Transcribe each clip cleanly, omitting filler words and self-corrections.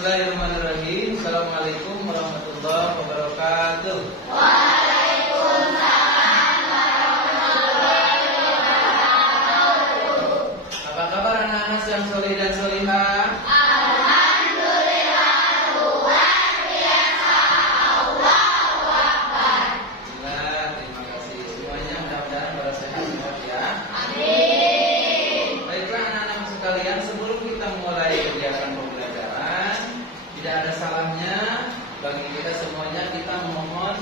Bismillahirrahmanirrahim. Assalamualaikum warahmatullahi wabarakatuh. Waalaikumsalam warahmatullahi wabarakatuh. Apa kabar anak-anak yang soleh dan solihah? Alhamdulillah, luar biasa. Allahu Akbar. Alhamdulillah, terima kasih semuanya. Mudah-mudahan pada sehat semua ya. Amin. Baiklah anak-anak sekalian, sebelum kita mulai kegiatan pembelajaran, tidak ada salahnya bagi kita semuanya kita memohon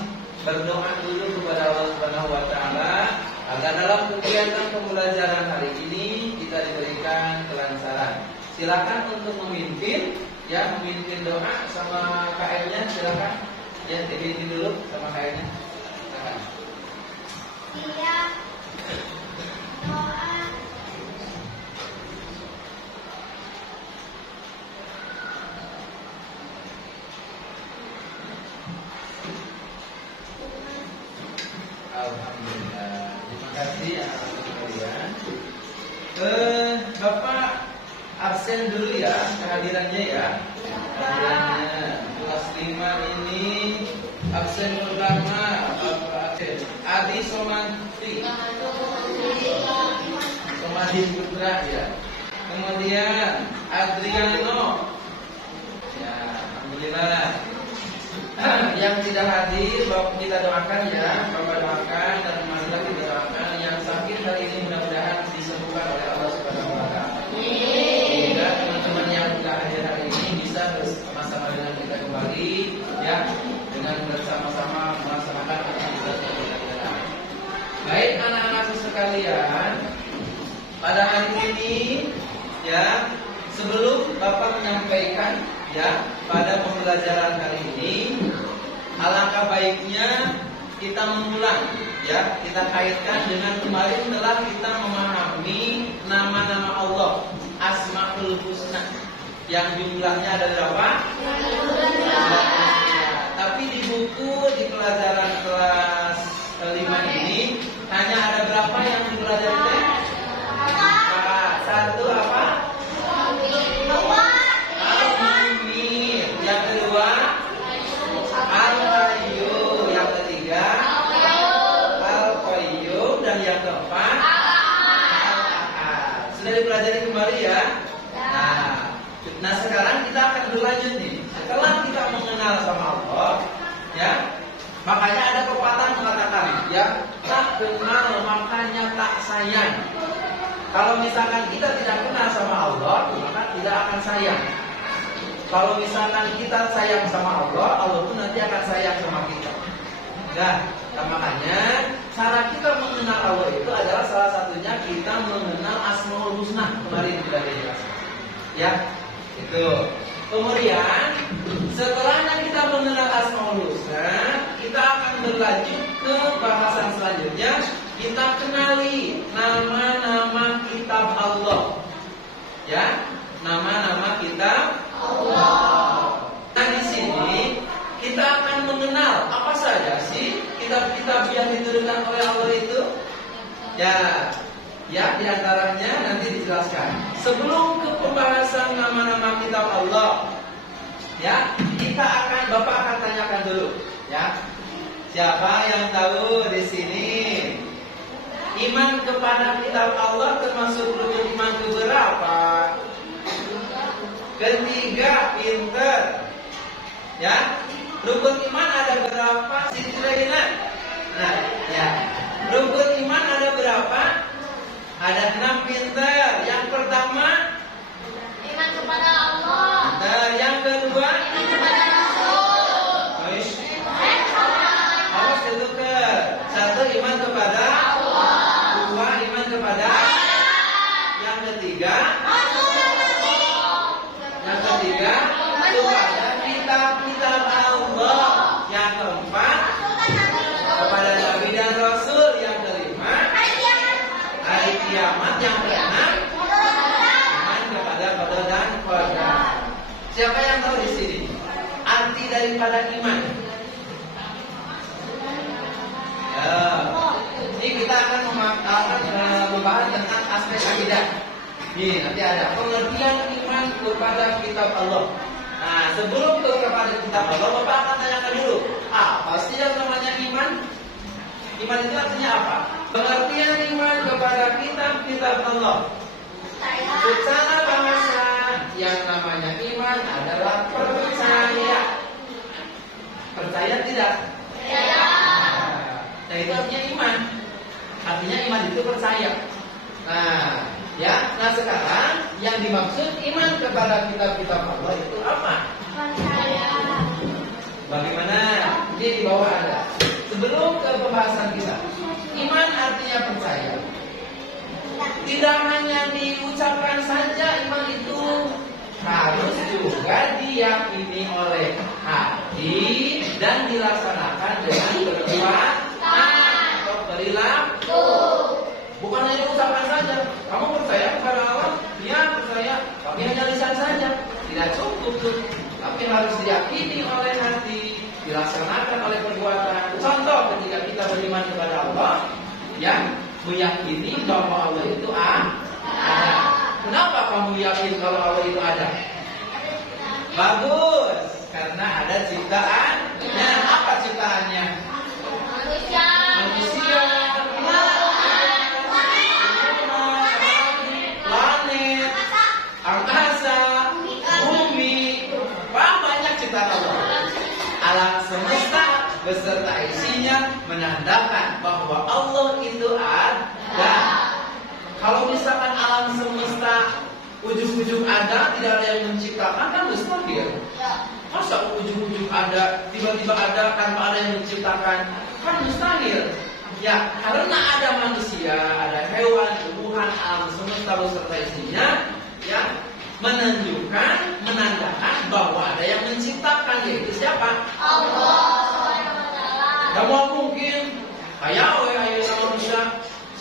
berdoa dulu kepada Allah Subhanahu wa taala agar dalam kegiatan pembelajaran hari ini kita diberikan kelancaran. Silakan untuk memimpin ya, memimpin doa sama KM-nya silakan. Ya, dipimpin dulu sama KM-nya. Silakan. Iya. Doa. Alhamdulillah. Terima kasih anak-anak sekalian. Bapak absen dulu ya kehadirannya ya. Kehadirannya kelas 5 ini absen pertama Bapak absen Adi Somantri Putra ya. Kemudian Adriano. Ya, alhamdulillah. Yang tidak hadir, Bapak kita doakan ya, Bapak doakan dan masalah kita doakan. Yang sakit hari ini mudah-mudahan disembuhkan oleh Allah Subhanahu wa taala. Sehingga teman-teman yang tidak hadir hari ini bisa bersama-sama dengan kita kembali ya, dengan bersama-sama melaksanakan aktivitas pembelajaran. Baik anak-anak sekalian, pada hari ini ya, sebelum Bapak menyampaikan ya pada pembelajaran hari ini, alangkah baiknya kita mengulang ya, kita kaitkan dengan kemarin telah kita memahami nama-nama Allah Asmaul Husna yang jumlahnya ada berapa? Tapi di buku di pelajaran kelas 5 ini hanya ada berapa yang dipelajari? Satu apa? Yang kedua Al-Qayyum, yang ketiga Al-Qayyum, dan yang keempat Al-Ahad. Sudah dipelajari kembali ya? Nah sekarang kita akan berlanjut nih. Setelah kita mengenal sama Allah ya, makanya ada pepatah mengatakan ya, tak kenal makanya tak sayang. Kalau misalkan kita tidak kenal sama Allah, maka tidak akan sayang. Kalau misalkan kita sayang sama Allah, Allah pun nanti akan sayang sama kita. Nah makanya cara kita mengenal Allah itu adalah salah satunya kita mengenal Asmaul Husna. Kemarin sudah dijelaskan. Ya, itu. Kemudian setelahnya kita mengenal Asmaul Husna, kita akan berlanjut ke bahasan selanjutnya. Kita kenali nama-nama kitab Allah. Ya, nama-nama kitab Allah. Nah di sini kita akan mengenal apa saja sih kitab-kitab yang diturunkan oleh Allah itu. Ya diantaranya nanti dijelaskan. Sebelum ke pembahasan nama-nama kitab Allah, ya Bapak akan tanyakan dulu. Ya, siapa yang tahu di sini iman kepada kitab Allah termasuk rukun iman keberapa? Ketiga, pinter. Ya, rukun iman ada berapa? Siti Raina. Nah, ya. Rukun iman ada berapa? Ada 6, pinter. Yang pertama, Iman kepada Allah. yang kedua, Iman kepada Rasul. awas ditukar. 1 iman kepada Allah. 2 iman kepada. Yang ketiga, Rasul. juga kepada kitab-kitab Allah. Yang keempat, kepada Nabi dan Rasul. Yang kelima, hari kiamat. Yang keenam, iman kepada qada dan qadar. Siapa yang tahu di sini arti daripada iman? Ini kita akan membahas tentang aspek akidah. Nih, nanti ada pengertian iman kepada kitab Allah. Nah, sebelum kepada kitab Allah, Bapak akan tanyakan dulu, apa sih yang namanya iman? Iman itu artinya apa? Pengertian iman kepada kitab-kitab Allah. Secara bahasa, yang namanya iman adalah percaya. Percaya tidak? Nah, itu artinya iman. Artinya iman itu percaya. Nah sekarang yang dimaksud iman kepada kitab-kitab Allah itu apa? Percaya. Bagaimana? Ini di bawah ada. Sebelum ke pembahasan kita, iman artinya percaya. Tidak hanya diucapkan saja, iman itu harus juga diyakini oleh hati dan dilaksanakan dengan perbuatan atau perilaku. Bukan hanya ucapan saja. Kamu percaya kepada Allah? Ya, percaya. Tapi hanya lisan saja. Tidak cukup tuh. Tapi harus diyakini oleh hati, dilaksanakan oleh perbuatan. Contoh ketika kita beriman kepada Allah, yang meyakini bahwa Allah itu ada. Kenapa kamu yakin kalau Allah itu ada? Bagus, karena ada ciptaan. Nah, apa ciptaannya? Manusia. Planet, angkasa, bumi, banyak ciptaan Allah. Alam semesta beserta isinya menandakan bahwa Allah itu ada. Kalau misalkan alam semesta ujung-ujung ada, tidak ada yang menciptakan, kan mustahil. Masa ujung-ujung ada, tiba-tiba ada tanpa ada yang menciptakan, kan mustahil. Ya, karena ada manusia, ada hewan, tumbuhan, alam semesta beserta isinya, ya, menunjukkan, menandakan bahwa ada yang menciptakan, yaitu siapa? Allah. Kamu mungkin ayah manusia.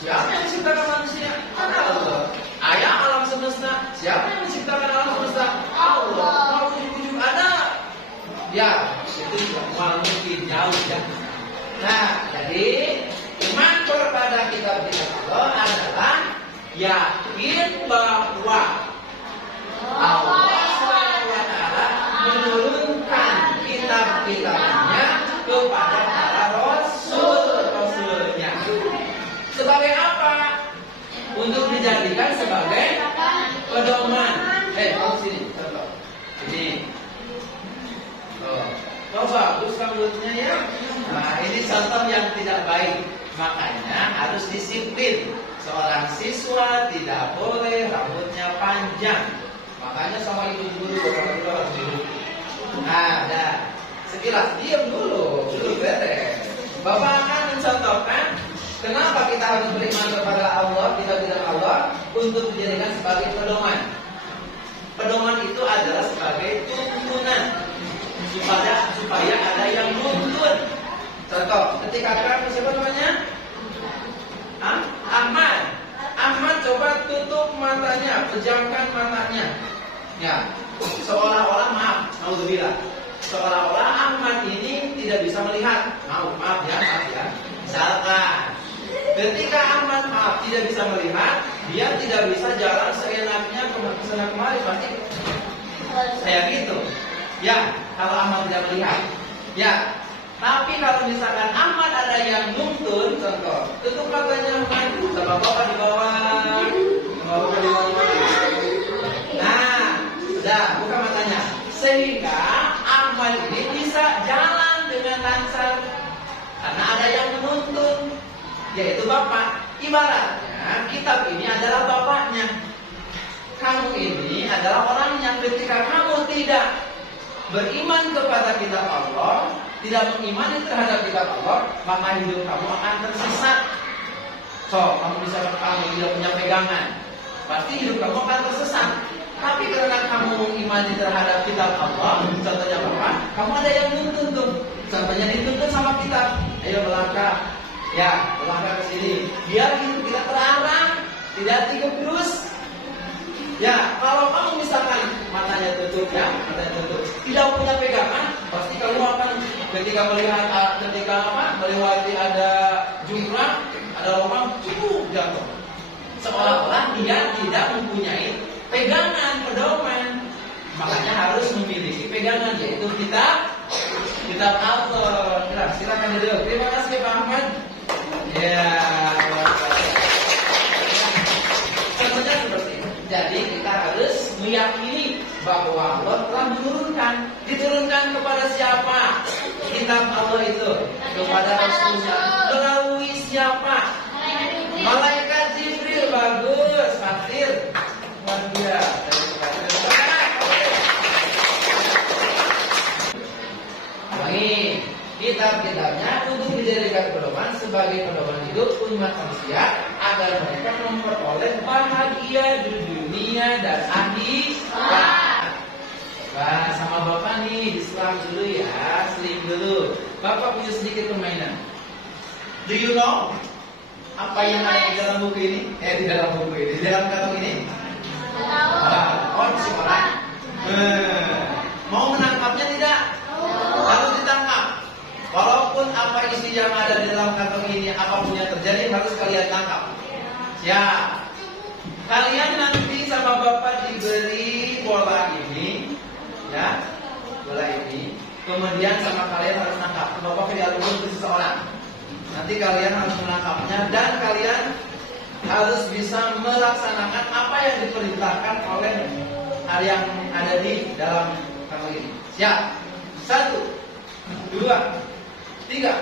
Siapa yang menciptakan manusia? Allah. Ayah alam semesta. Siapa yang menciptakan alam semesta? Allah. Kalau ujung-ujung ada, ya itu juga mungkin jauh ya. Nah, jadi iman kepada kitab-kitab Allah adalah yakin bahwa Allah SWT menurunkan kitab-kitabnya kepada para rasul-rasulnya. Sebagai apa? Untuk dijadikan sebagai pedoman. Kamu sini, contoh. Ini. Bagus rambutnya ya. Nah, ini contoh yang tidak baik. Makanya harus disiplin. Seorang siswa tidak boleh rambutnya panjang. Makanya sama ibu guru harus dulu. Nah, dah. Sekilas diam dulu beres. Bapak akan mencontohkan kenapa kita harus beriman kepada Allah, kitab-kitab Allah, untuk dijadikan sebagai pedoman. Pedoman itu adalah sebagai tuntunan supaya ada yang nuntun. Contoh, ketika kamu siapa namanya? Ahmad. Ahmad coba tutup matanya, pejamkan matanya. Ya, seolah-olah naudzubillah. Seolah-olah Ahmad ini tidak bisa melihat. Maaf ya. Misalkan ketika Ahmad tidak bisa melihat, dia tidak bisa jalan seenaknya kesana kemari, pasti kayak gitu. Ya, kalau Ahmad tidak melihat. Ya, tapi kalau misalkan Ahmad ada yang nuntun, contoh, tutup matanya Ahmad, sama bapak di bawah. Nah, sudah buka matanya, sehingga Ahmad ini bisa jalan dengan lancar karena ada yang menuntun, yaitu bapak. Ibaratnya kitab ini adalah bapaknya. Kamu ini adalah orangnya. Ketika kamu tidak beriman kepada kitab Allah, tidak mengimani terhadap kitab Allah, maka hidup kamu akan tersesat. Kamu tidak punya pegangan, pasti hidup kamu akan tersesat. Tapi karena kamu mengimani terhadap kitab kitab Allah, contohnya Bapak, kamu ada yang nuntun tuh. Contohnya dituntun sama kita. Ayo melangkah. Ya, melangkah ke sini. Biar hidup kita terarah, tidak digebrus. Ya, kalau kamu misalkan matanya tutup ya, matanya tutup, tidak punya pegangan, pasti kamu akan ketika melewati ada jurang, ada lubang, cukup jatuh. Seolah-olah dia tidak mempunyai pegangan, pedoman. Makanya harus memiliki pegangan, yaitu kitab Allah. Nah, silakan duduk. Terima kasih Pak Ahmad. Ya. Contohnya seperti ini. Jadi kita harus meyakini bahwa Allah telah diturunkan kepada siapa? Kitab Allah itu kepada Rasulnya melalui siapa? Malaikat Jibril. Bagus, Fatir. Wajah. Ini kitab-kitabnya untuk dijadikan pedoman sebagai pedoman hidup umat manusia agar mereka memperoleh bahagia di dunia dan akhirat. Nah, sama Bapak nih, diselam dulu ya, seling dulu. Bapak punya sedikit permainan. Do you know apa yang ada di dalam buku ini? Di dalam buku ini, di dalam kantong ini? Oh, disimpan. Mau menangkapnya tidak? Harus ditangkap. Walaupun apa isi yang ada di dalam kantong ini, apapun yang terjadi harus kalian tangkap. Ya, kalian nanti sama Bapak diberi bola ini, ya, bola ini. Kemudian sama kalian harus tangkap. Bapak tidak perlu seseorang. Nanti kalian harus menangkapnya dan kalian harus bisa melaksanakan apa yang diperintahkan oleh yang ada di dalam kantong ini. Siap? 1, 2, 3.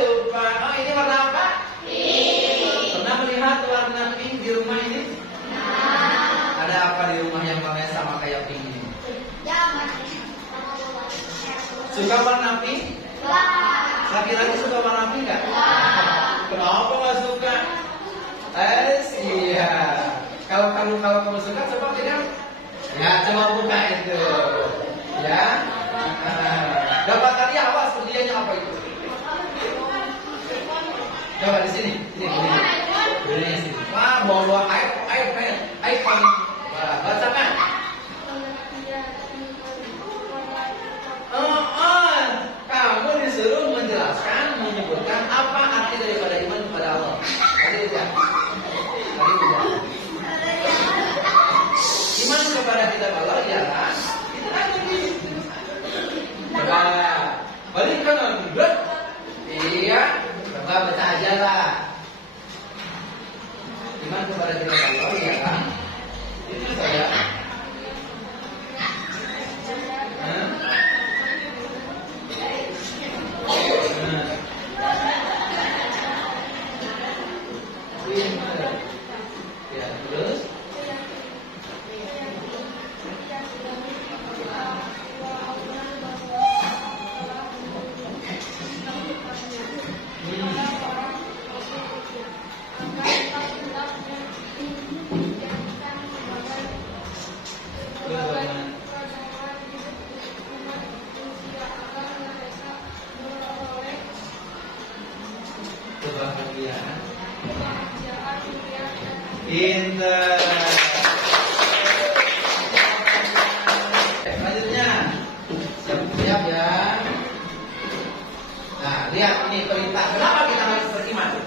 Lupa. Oh, ini warna apa? Pink. Pernah melihat warna pink di rumah ini? Ada apa di rumah yang warnanya sama kayak pink ini? Suka warna pink? Laki-laki suka warna pink nggak? Kenapa nggak suka? Iya. Kalau kamu suka, coba pegang. Ya, coba buka itu. Ya. Dapat hadiah apa? Hadiahnya apa itu? Coba di sini. Berinya sini. Wah, bawa iPhone. Wah, bacakan. Kamu disuruh menjelaskan, menyebutkan apa arti daripada iman kepada Allah. Tadi tidak. Iman kepada kitab Allah ialah itu aja nih. Nah, balik kanan, iya, coba baca aja lah. Iman kepada kitab Allah ialah itu saja. Ya, terus kebahagiaan. Pintar. Selanjutnya, siap-siap ya. Nah, lihat ini perintah. Kenapa kita harus beriman?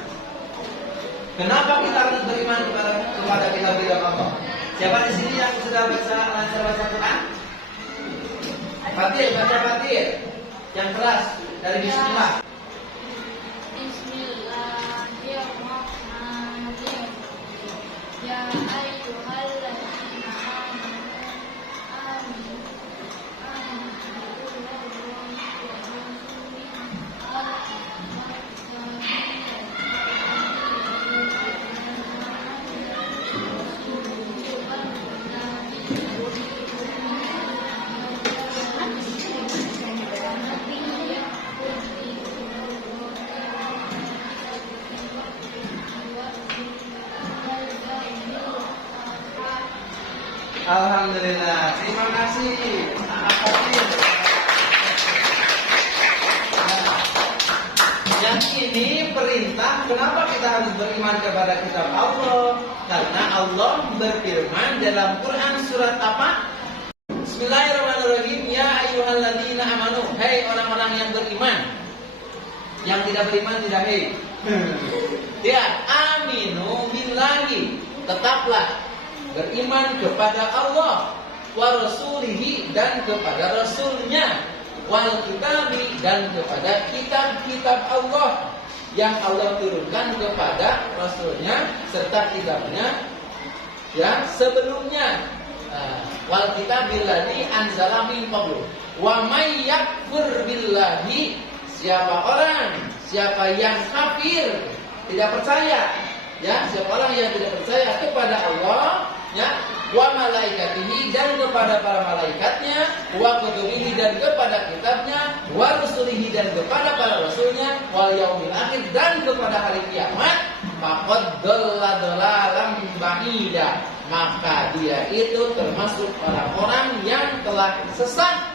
Kenapa kita harus beriman kepada kitab Allah? Siapa di sini yang sudah lancar baca Quran? Fatir, baca Fatir. Yang keras dari Bismillah. Bismillahirrahmanirrahim. Ya ayyuhalladzina amanu Alhamdulillah. Terima kasih. Yang ini perintah, kenapa kita harus beriman kepada kitab Allah? Karena Allah berfirman dalam Quran surat apa? Bismillahirrahmanirrahim. Ya ayyuhalladzina amanu. Hai orang-orang yang beriman. Yang tidak beriman tidak hai. Ya, aminu billahi. Tetaplah beriman kepada Allah, wa rasulihi, dan kepada rasulnya, wal kitabi, dan kepada kitab-kitab Allah yang Allah turunkan kepada rasulnya serta kitabnya ya sebelumnya. Wal kitabil ladzi anzala min qablu wa may yakfur billahi. Siapa yang kafir, tidak percaya, ya, siapa orang yang tidak percaya kepada Allah, ya, wa malaikatihi, dan kepada para malaikatnya, wa kutubihi, dan kepada kitabnya, wa rusulihi, dan kepada para rasulnya, wal yaumil akhir, dan kepada hari kiamat, faqad dhalla dhalalan ba'ida, maka dia itu termasuk orang-orang yang telah sesat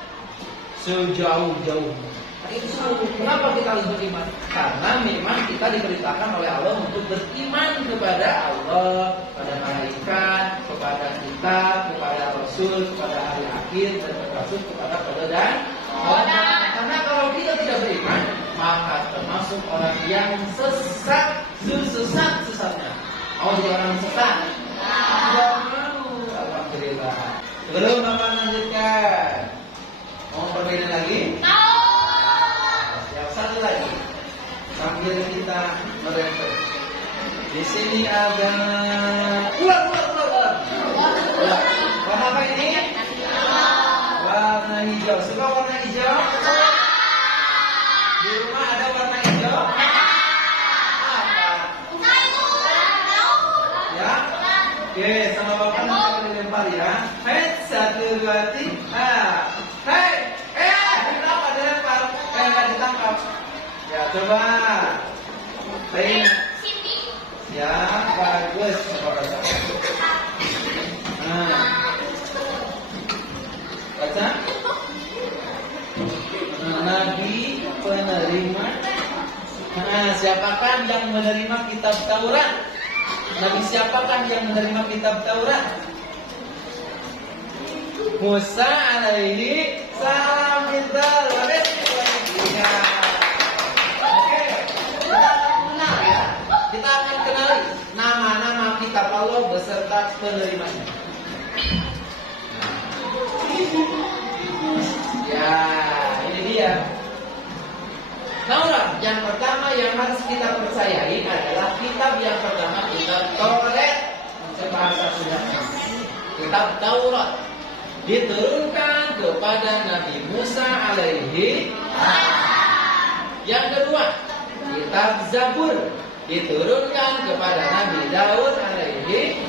sejauh-jauhnya. Itu kenapa kita harus beriman? Karena memang kita diperintahkan oleh Allah untuk beriman kepada Allah, kepada malaikat, kepada kitab, kepada rasul, kepada hari akhir, dan termasuk kepada pada dan orang. Karena kalau kita tidak beriman, maka termasuk orang yang sesat, sesatnya. Mau jadi orang sesat? Tidak mau. Alhamdulillah. Belum Bapak lanjutkan. Mau perbedaan lagi? Satu lagi sambil kita merefresh. Di sini ada ulang. Warna apa ini? Warna hijau. Suka warna hijau? Di rumah ada warna hijau? Apa? Ya? Oke, sama Bapak nanti dilempar ya. Hei, 1, 2, 3. Hei, kenapa dilempar? Nggak ditangkap. Ya, coba. Reina. Ya, bagus. Nah. Baca. Nabi penerima. Nah, siapakah yang menerima kitab Taurat? Nabi siapakah yang menerima kitab Taurat? Musa alaihi salam. Pintar. Kita akan kenali nama-nama kitab Allah beserta penerimanya. Ya, ini dia. Taurat yang pertama yang harus kita percayai adalah kitab yang pertama, kitab Taurat. Bahasa Sundanya. Kitab Taurat diturunkan kepada Nabi Musa alaihi. Yang kedua, kitab Zabur diturunkan kepada Nabi Daud alaihi.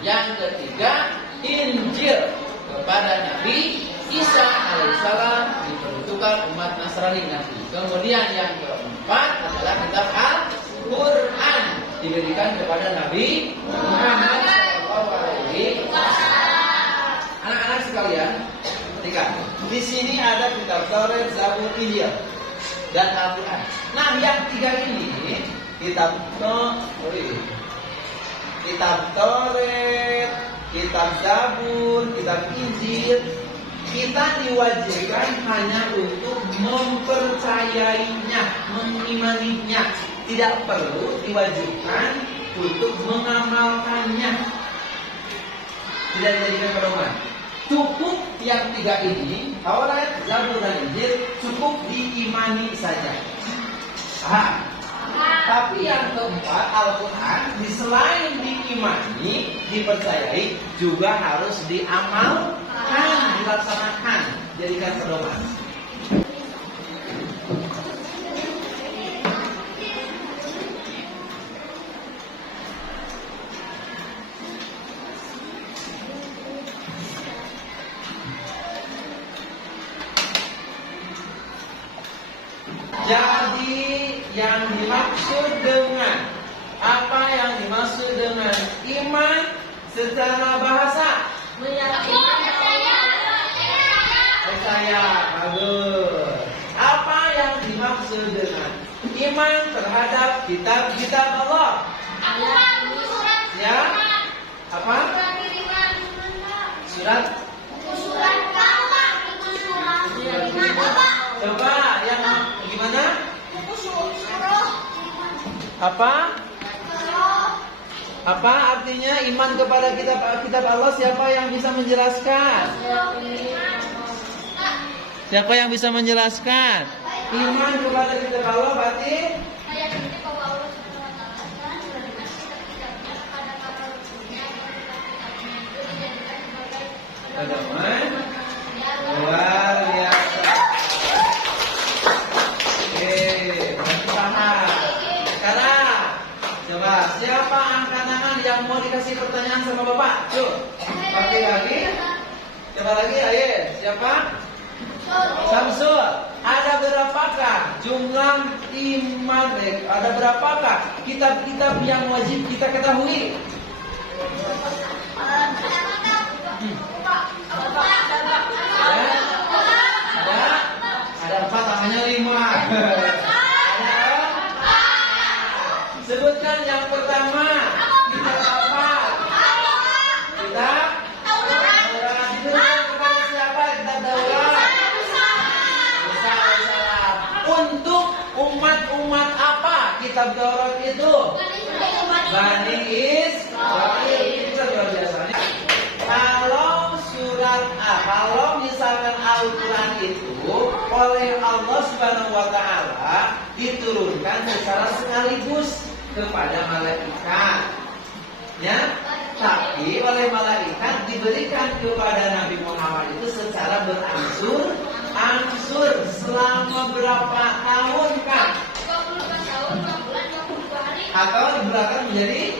Yang ketiga, Injil kepada Nabi Isa alaihissalam, diperuntukkan umat Nasrani nanti. Kemudian yang keempat adalah kitab Al-Quran, diberikan kepada Nabi Muhammad SAW. Anak-anak sekalian, perhatikan. Di sini ada kitab Taurat, Zabur, Injil, dan Al-Quran. Nah, yang tiga ini kitab Taurat, kitab Zabur, kitab Injil, kita diwajibkan hanya untuk mempercayainya, mengimaninya. Tidak perlu diwajibkan untuk mengamalkannya. Tidak dijadikan pedoman. Cukup yang tiga ini, Taurat, Zabur, dan Injil, cukup diimani saja. Tapi yang keempat, Al-Quran, selain diimani, dipercayai, juga harus diamalkan, dilaksanakan, jadikan pedoman. Jadi yang dimaksud dengan apa yang dimaksud dengan iman secara bahasa dengan iman terhadap kitab-kitab Allah. Ya, apa? Surat. Coba yang gimana? Apa artinya iman kepada kitab Allah? Siapa yang bisa menjelaskan? Siapa yang bisa menjelaskan? Iman kepada kitab Allah berarti pedoman luar biasa. Oke, berarti paham. Sekarang coba siapa angkat tangan yang mau dikasih pertanyaan sama Bapak? Yuk, pakai lagi. Coba lagi, ayo. Siapa? Samsul. Ada berapakah jumlah iman? Ada berapakah kitab-kitab yang wajib kita ketahui? Ada 4, tangannya 5. Sebutkan yang pertama. Kitab apa? Kitab Taurat. Diberikan kepada siapa kitab Taurat? Musa alaihissalam. Untuk umat-umat apa kitab Taurat itu? Bani Israil. Itu luar biasa. Kalau misalkan Al-Quran itu oleh Allah Subhanahu wa Ta'ala diturunkan secara sekaligus kepada malaikat, ya, tapi oleh malaikat diberikan kepada Nabi Muhammad itu secara berangsur-angsur. Selama berapa tahun kan? 24 tahun, 2 bulan, 22 hari. Atau diberikan menjadi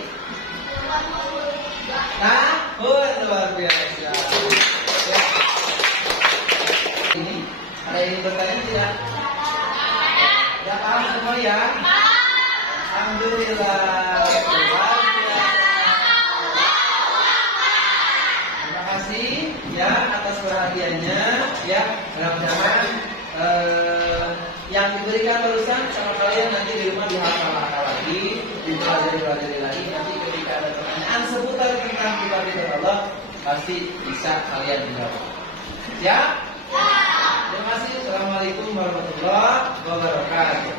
tahun. Luar biasa. Ya. Ini ada yang bertanya tidak? Ya paham semua ya? Alhamdulillah. Luar biasa. Terima kasih ya atas perhatiannya. Ya, mudah-mudahan yang diberikan barusan sama kalian nanti di rumah dihafal lagi, dipelajari lagi. Nanti ketika ada pertanyaan seputar tentang kitab Allah, pasti bisa kalian jawab. Ya? Terima kasih. Assalamualaikum warahmatullahi wabarakatuh.